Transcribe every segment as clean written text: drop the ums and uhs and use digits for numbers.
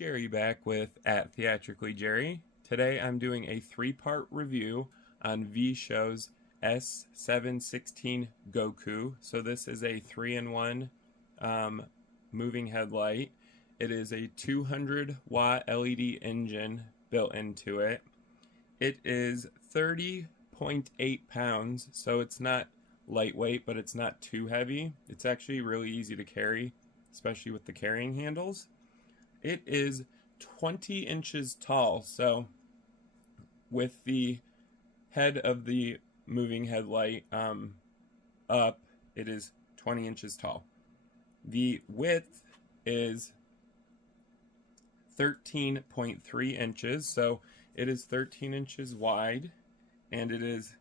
Jerry back with @Theatrically Jerry. Today I'm doing a three-part review on V-Show's S716 Goku. So this is a 3-in-1 moving headlight. It is a 200-watt LED engine built into it. It is 30.8 pounds, so it's not lightweight, but it's not too heavy. It's actually really easy to carry, especially with the carrying handles. It is 20 inches tall, so with the head of the moving headlight up, it is 20 inches tall. The width is 13.3 inches, so it is 13 inches wide, and it is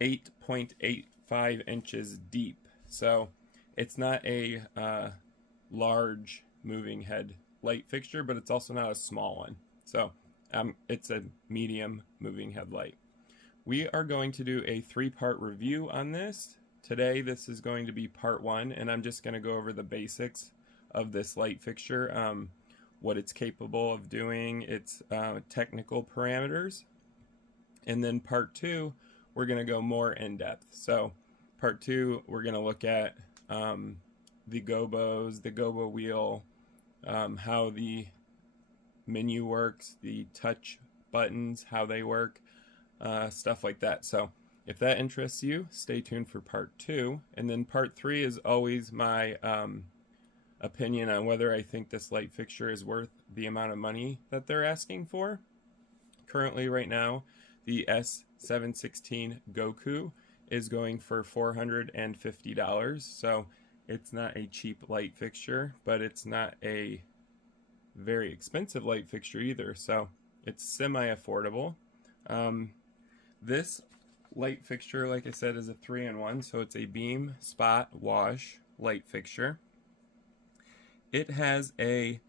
8.85 inches deep. So it's not a large moving head light fixture, but it's also not a small one. So it's a medium moving headlight. We are going to do a three-part review on this. Today this is going to be part one, and I'm just going to go over the basics of this light fixture, what it's capable of doing, its technical parameters. And then part two, we're going to go more in depth. So part two, we're going to look at the Gobos, the Gobo wheel, how the menu works, the touch buttons, how they work, stuff like that. So if that interests you, stay tuned for part two. And then part three is always my opinion on whether I think this light fixture is worth the amount of money that they're asking for. Currently right now, the S716 Goku is going for $450. So it's not a cheap light fixture, but it's not a very expensive light fixture either. So it's semi-affordable. This light fixture, like I said, is a 3-in-1, so it's a beam spot wash light fixture. It has a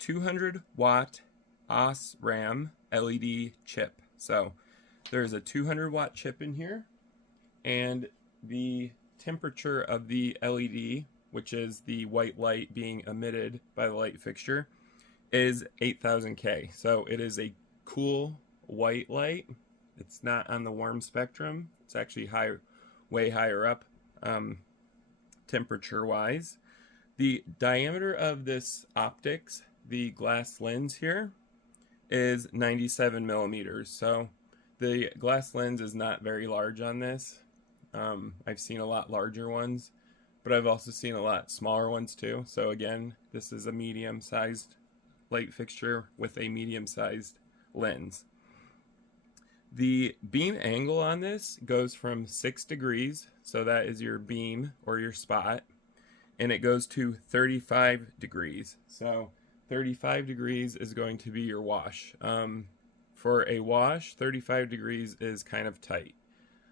200-watt OSRAM LED chip. So there's a 200-watt chip in here, and the temperature of the LED, which is the white light being emitted by the light fixture, is 8000 K. So it is a cool white light. It's not on the warm spectrum. It's actually way higher up temperature-wise. The diameter of this optics, the glass lens here, is 97 millimeters. So the glass lens is not very large on this. I've seen a lot larger ones, but I've also seen a lot smaller ones too. So again, this is a medium-sized light fixture with a medium-sized lens. The beam angle on this goes from 6 degrees, so that is your beam or your spot, and it goes to 35 degrees. So 35 degrees is going to be your wash. For a wash, 35 degrees is kind of tight.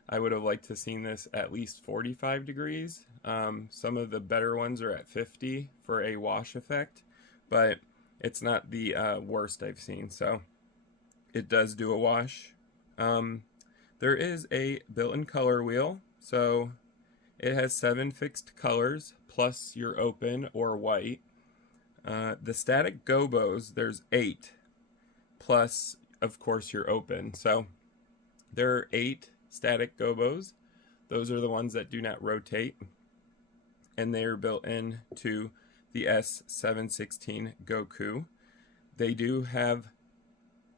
I would have liked to seen this at least 45 degrees. Some of the better ones are at 50 for a wash effect, but it's not the worst I've seen. So it does do a wash. There is a built-in color wheel, so it has 7 fixed colors plus your open or white. The static Gobos, there's 8 plus, of course, your open. So there are 8 static Gobos. Those are the ones that do not rotate, and they are built in to the S716 Goku. They do have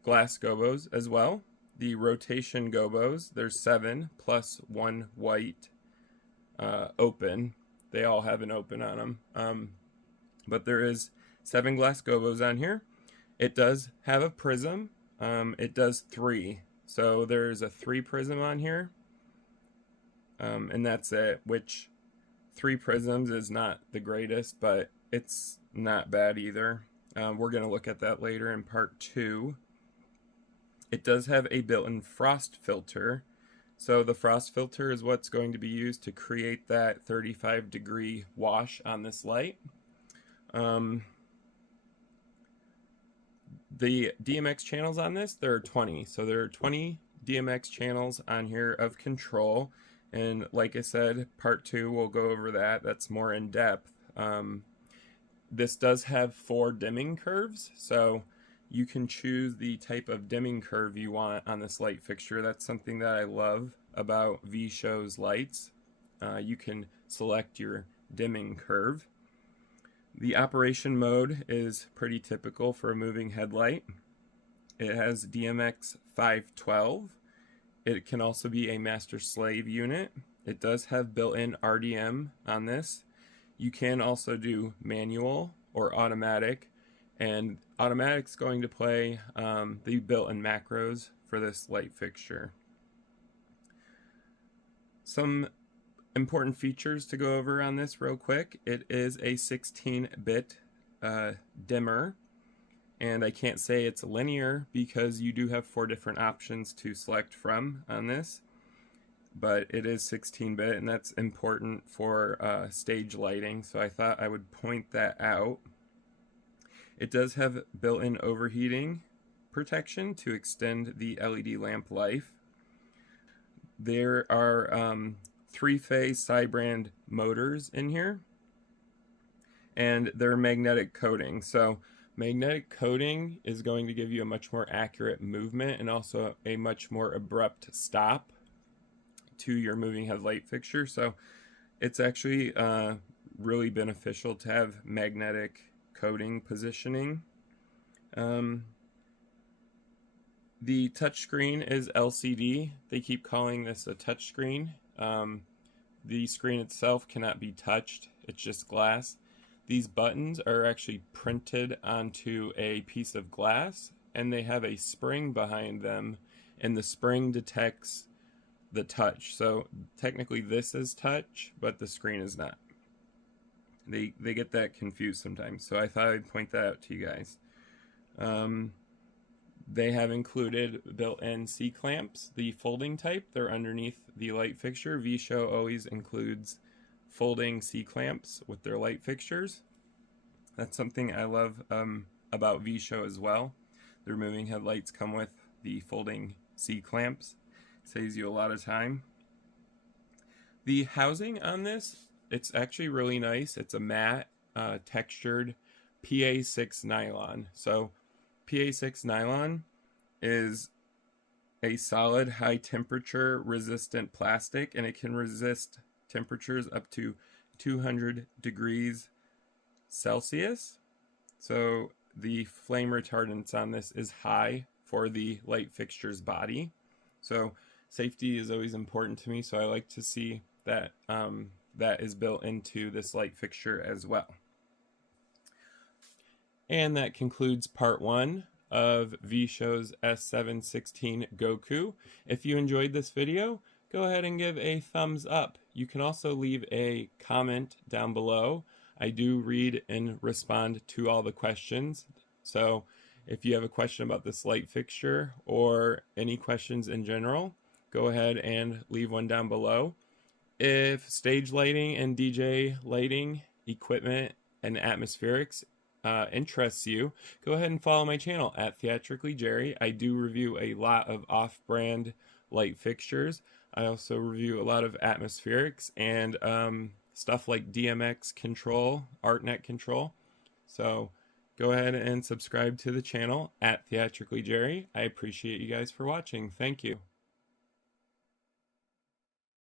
glass Gobos as well. The rotation Gobos, there's 7 plus 1 white open. They all have an open on them. But there is 7 glass Gobos on here. It does have a prism. It does 3. So there's a 3 prism on here. And that's it, which 3 prisms is not the greatest, but it's not bad either. We're going to look at that later in part 2. It does have a built-in frost filter. So the frost filter is what's going to be used to create that 35-degree wash on this light. The DMX channels on this, there are 20. So there are 20 DMX channels on here of control. And like I said, part 2 we'll go over that. That's more in depth. This does have 4 dimming curves, so you can choose the type of dimming curve you want on this light fixture. That's something that I love about V-Show's lights. You can select your dimming curve. The operation mode is pretty typical for a moving headlight. It has DMX 512. It can also be a master-slave unit. It does have built-in RDM on this. You can also do manual or automatic, and automatic's going to play the built-in macros for this light fixture. Some important features to go over on this real quick. It is a 16-bit dimmer, and I can't say it's linear because you do have 4 different options to select from on this, but it is 16-bit, and that's important for stage lighting, so I thought I would point that out. It does have built-in overheating protection to extend the LED lamp life. There are 3-phase Cybrand motors in here, and they're magnetic coating. So magnetic coating is going to give you a much more accurate movement and also a much more abrupt stop to your moving headlight fixture. So it's actually really beneficial to have magnetic coating positioning. The touchscreen is LCD. They keep calling this a touchscreen. The screen itself cannot be touched. It's just glass. These buttons are actually printed onto a piece of glass, and they have a spring behind them, and the spring detects the touch. So technically this is touch, but the screen is not. They get that confused sometimes, so I thought I'd point that out to you guys. They have included built-in C-clamps, the folding type. They're underneath the light fixture. V-Show always includes folding C-clamps with their light fixtures. That's something I love about V-Show as well. Their moving headlights come with the folding C-clamps. Saves you a lot of time. The housing on this, it's actually really nice. It's a matte textured PA6 nylon. So PA6 nylon is a solid high temperature resistant plastic, and it can resist temperatures up to 200 degrees Celsius. So the flame retardance on this is high for the light fixture's body. So safety is always important to me, so I like to see that that is built into this light fixture as well. And that concludes part 1 of V-Show's S716 Goku. If you enjoyed this video, go ahead and give a thumbs up. You can also leave a comment down below. I do read and respond to all the questions. So if you have a question about this light fixture or any questions in general, go ahead and leave one down below. If stage lighting and DJ lighting, equipment, and atmospherics interests you, go ahead and follow my channel at Theatrically Jerry. I do review a lot of off-brand light fixtures. I also review a lot of atmospherics and stuff like DMX control, ArtNet control. So go ahead and subscribe to the channel at Theatrically Jerry. I appreciate you guys for watching. Thank you.